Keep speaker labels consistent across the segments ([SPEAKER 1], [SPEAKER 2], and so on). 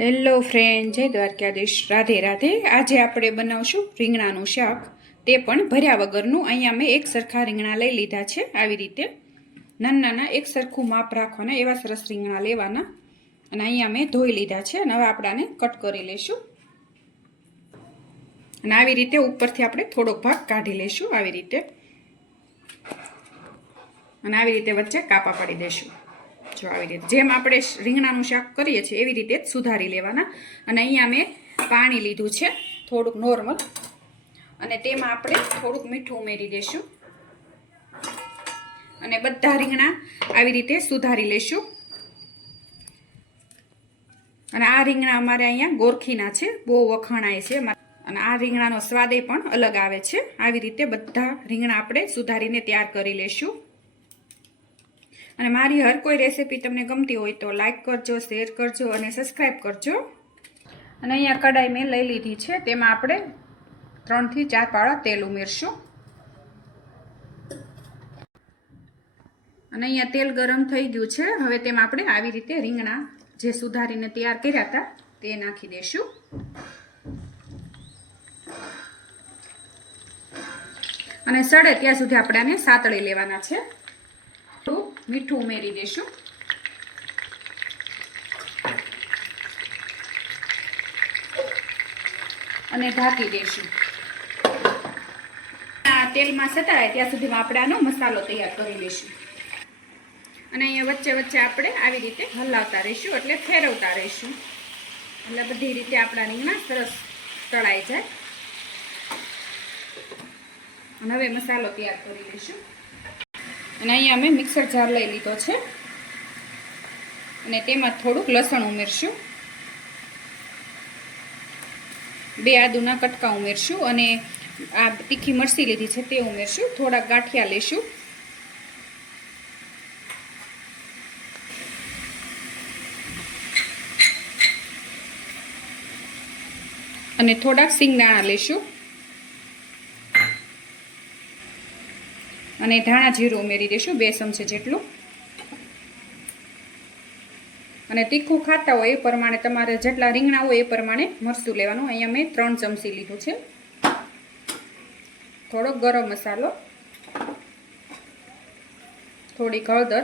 [SPEAKER 1] Hello friend જય દ્વારકાધીશ. રાધે રાધે. આજે આપણે બનાવશું રીંગણાનું શાક. તે પણ ભર્યા વગરનું. અહીંયા મેં એક સરખા રીંગણા લઈ લીધા છે આવી રીતે. નાના નાના એક સરખું માપ રાખવાના, એવા સરસ રીંગણા લેવાના. અને અહીંયા મેં ધોઈ લીધા છે અને હવે આપણાને કટ કરી લઈશું. અને આવી રીતે ઉપરથી આપણે થોડોક ભાગ કાઢી લઈશું, આવી રીતે. અને આવી રીતે વચ્ચે કાપા પાડી દઈશું. જો આવી રીતે જેમ આપણે રીંગણાનું શાક કરીએ છીએ, એવી રીતે જ સુધારી લેવાના. અને અહીંયા મેં પાણી લીધું છે, થોડુંક નોર્મલ. અને તેમાં આપણે થોડુંક મીઠું ઉમેરી દઈશું અને બધા રીંગણા આવી રીતે સુધારી લેશું. અને આ રીંગણા અમારે અહીંયા ગોરખીના છે, બહુ વખાણાય છે અને આ રીંગણાનો સ્વાદે પણ અલગ આવે છે. આવી રીતે બધા રીંગણા આપણે સુધારીને તૈયાર કરી લેશું. અને મારી હર કોઈ રેસીપી તમને ગમતી હોય તો લાઇક કરજો શેર કરજો અને સબસ્ક્રાઈબ કરજો. અને અહીંયા કડાઈ મેં લઈ લીધી છે. તેમાં આપણે ત્રણથી ચાર પાળા તેલ ઉમેરશું. અને અહીંયા તેલ ગરમ થઈ ગયું છે. હવે તેમાં આપણે આવી રીતે રીંગણા જે સુધારીને તૈયાર કર્યા હતા તે નાખી દઈશું. અને સડે ત્યાં સુધી આપણે આને સાતળી લેવાના છે. મીઠું ઉમેરી દઈશું અને ઢાંકી દઈશું આ તેલમાં સતાય ત્યાં સુધીમાં આપણે આનો મસાલો તૈયાર કરી લઈશું અને અહીંયા વચ્ચે વચ્ચે આપણે આવી રીતે હલાવતા રહીશું, એટલે ફેરવતા રહીશું. એટલે બધી રીતે આપણા રીંગણા સરસ તળાઈ જાય. અને હવે મસાલો તૈયાર કરી લઈશું. અને અહીંયા અમે મિક્સર જાર લઈ લીધો છે. અને તેમાં થોડુંક લસણ ઉમેરશું. બે આદુના કટકા ઉમેરશું અને આ તીખી મરસી લીધી છે તે ઉમેરશું. થોડાક ગાંઠિયા લઈશું અને થોડાક સિંગદાણા લઈશું અને ધાણા જીરું ઉમેરી દઈશું, બે ચમચી જેટલું. અને તીખું ખાતા હોય એ પ્રમાણે, તમારે જેટલા રીંગણા હોય એ પ્રમાણે મરચું લેવાનું. અહીંયા મેં ત્રણ ચમચી લીધું છે. થોડોક ગરમ મસાલો થોડીક હળદર.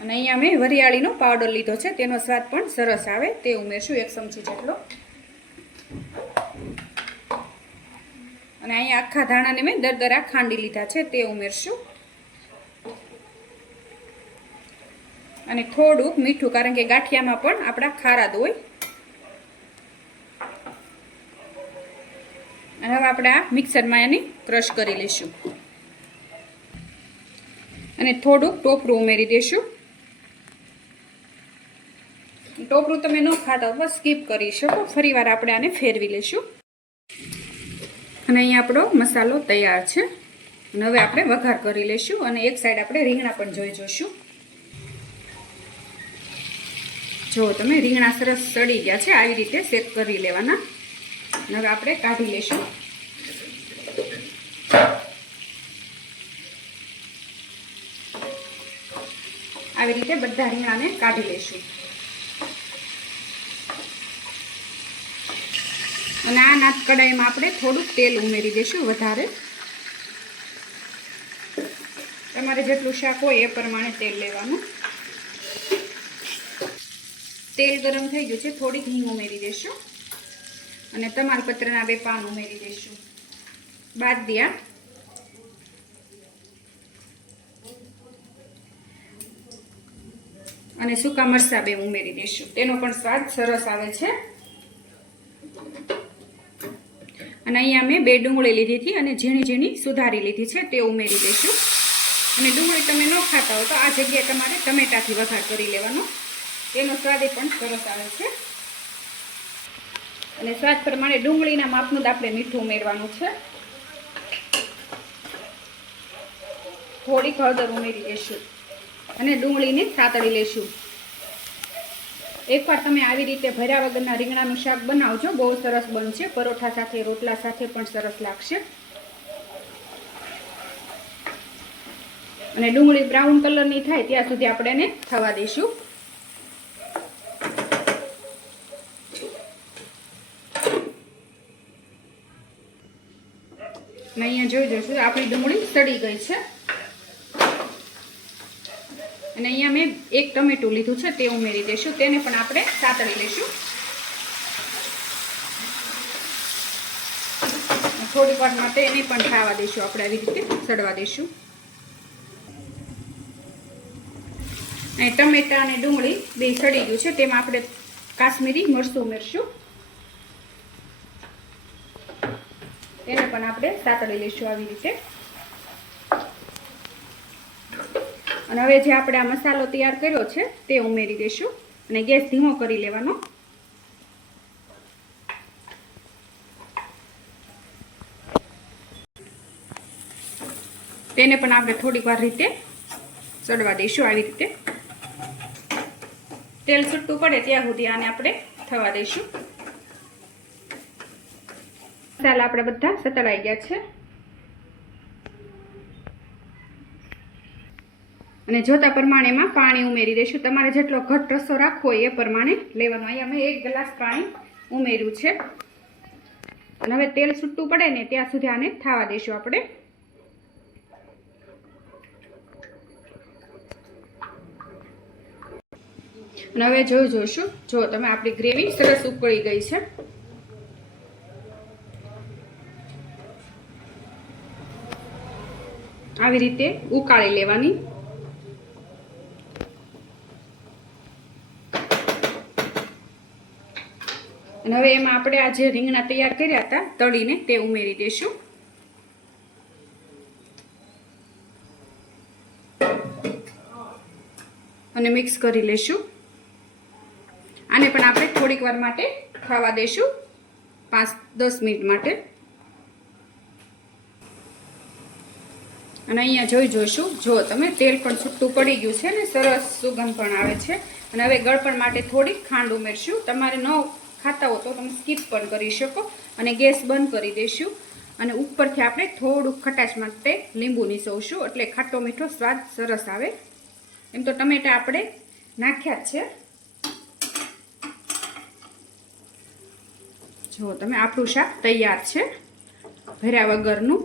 [SPEAKER 1] અને અહીંયા મેં વરિયાળીનો પાવડર લીધો છે. તેનો સ્વાદ પણ સરસ આવે, તે ઉમેરશું એક ચમચી જેટલો. અને અહીંયા આખા ધાણાને મેં દરદરા ખાંડી લીધા છે, તે ઉમેરશું. અને થોડુંક મીઠું, કારણ કે ગાંઠિયામાં પણ આપણા ખારા દોય અને હવે આપણે આ મિક્સરમાં એની ક્રશ કરી લઈશું. અને થોડુંક ટોપરું ઉમેરી દઈશું. ટોપરું તમે ન ખાતા હોય સ્કીપ કરી શકો. ફરી વાર આપણે આને ફેરવી લઈશું. અને અહીંયા આપણો મસાલો તૈયાર છે. અને હવે આપણે વઘાર કરી લઈશું અને એક સાઈડ આપણે રીંગણા પણ જોઈ જોઈશું. જો તમે રીંગણા સરસ સડી ગયા છે, આવી રીતે શેક કરી લેવાના. અને હવે આપણે કાઢી લઈશું. આવી રીતે બધા રીંગણાને કાઢી લઈશું. અને આ નાથ કડાઈમાં આપણે થોડુંક તેલ ઉમેરી દઈશું વધારે. તમારે જેટલું શાક હોય એ પ્રમાણે તેલ લેવાનું. તેલ ગરમ થઈ ગયું છે થોડીક હિંગ ઉમેરી દેશું અને તમાલપત્રના બે પાન ઉમેરી દઈશું. બાદ દિયા. અને સૂકા મરચાં બે ઉમેરી દઈશું. તેનો પણ સ્વાદ સરસ આવે છે. અને અહીંયા મેં બે ડુંગળી લીધી હતી અને ઝીણી ઝીણી સુધારી લીધી છે, તે ઉમેરી દઈશું. અને ડુંગળી તમે ન ખાતા હો તો આ જગ્યાએ તમારે ટમેટાથી વઘાર કરી લેવાનો. તેનો સ્વાદ પણ સરસ આવે છે. અને સ્વાદ પ્રમાણે ડુંગળીના માપનું જ આપણે મીઠું ઉમેરવાનું છે. થોડીક હળદર ઉમેરી દઈશું. અને ડુંગળીને સાતળી લેશું એકવાર તમે આવી રીતે ભર્યા વગરના રીંગણાનું શાક બનાવજો. બહુ સરસ બનશે. પરોઠા સાથે, રોટલા સાથે પણ સરસ લાગશે. અને ડુંગળી બ્રાઉન કલરની થાય ત્યાં સુધી આપણે એને થવા દઈશું. અહીંયા જોઈ જશું આપણી ડુંગળી સડી ગઈ છે. અને અહીંયા મેં એક ટમેટું લીધું છે, તે ઉમેરી દઈશું. તેને પણ આપણે સાતળી લઈશું. થોડીક વાર માટે એને પણ ખાવા દઈશું આપણે આવી રીતે, સડવા દઈશું. અને ટમેટા અને ડુંગળી બે સડી ગયું છે, તેમાં આપણે કાશ્મીરી મરચું ઉમેરશું. એને પણ આપણે સાતળી લઈશું આવી રીતે. અને હવે જે આપણે આ મસાલો તૈયાર કર્યો છે, તે ઉમેરી દઈશું અને ગેસ ધીમો કરી લેવાનો. તેને પણ આપણે થોડીક વાર રીતે ચડવા દઈશું આવી રીતે. તેલ છૂટું પડે ત્યાં સુધી આને આપણે થવા દઈશું. મસાલા આપણે બધા સતળાઈ ગયા છે. અને જોતા પ્રમાણેમાં પાણી ઉમેરી દઈશું તમારે જેટલો ઘટ રસો રાખવો એ પ્રમાણે લેવાનો. અહીંયા મેં એક ગ્લાસ પાણી ઉમેર્યું છે. અને હવે તેલ છૂટું પડે ને ત્યાં સુધી આને થવા દઈશું આપણે. અને હવે જોઈ જોઈશું. જો તમે આપણી ગ્રેવી સરસ ઉકળી ગઈ છે. આવી રીતે ઉકાળી લેવાની. અને હવે એમાં આપણે આ જે રીંગણા તૈયાર કર્યા હતા, તળીને તે ઉમેરી દઈશું. અને મિક્સ કરી લેશું આને પણ આપણે થોડીક વાર માટે ખાવા દઈશું. પાંચ, દસ મિનિટ માટે. અને અહીંયા જોઈ જોઈશું. જો તમે તેલ પણ છૂટું પડી ગયું છે ને, સરસ સુગંધ પણ આવે છે. અને હવે ગળપણ માટે થોડીક ખાંડ ઉમેરશું. તમારે ન ખાતા હો તો તમે સ્કીપ પણ કરી શકો અને ગેસ બંધ કરી દઈશું. અને ઉપરથી આપણે થોડુંક ખટાશ માટે લીંબુ નીસવશું એટલે ખાટો મીઠો સ્વાદ સરસ આવે. એમ તો ટમેટા આપણે નાખ્યા જ છે. જો તમે આપણું શાક તૈયાર છે. ભર્યા વગરનું.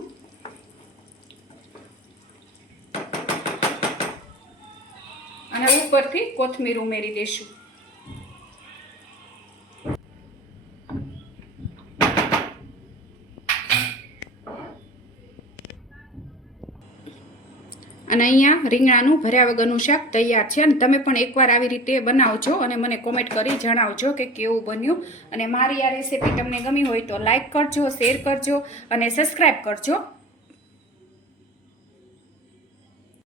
[SPEAKER 1] અને ઉપરથી કોથમીર ઉમેરી દઈશું. અને અહીંયા રીંગણાનું ભર્યા વગરનું શાક તૈયાર છે. અને તમે પણ એકવાર આવી રીતે બનાવજો અને મને કોમેન્ટ કરી જણાવજો કે કેવું બન્યું. અને મારી આ રેસીપી તમને ગમી હોય તો લાઇક કરજો શેર કરજો અને સબસ્ક્રાઈબ કરજો.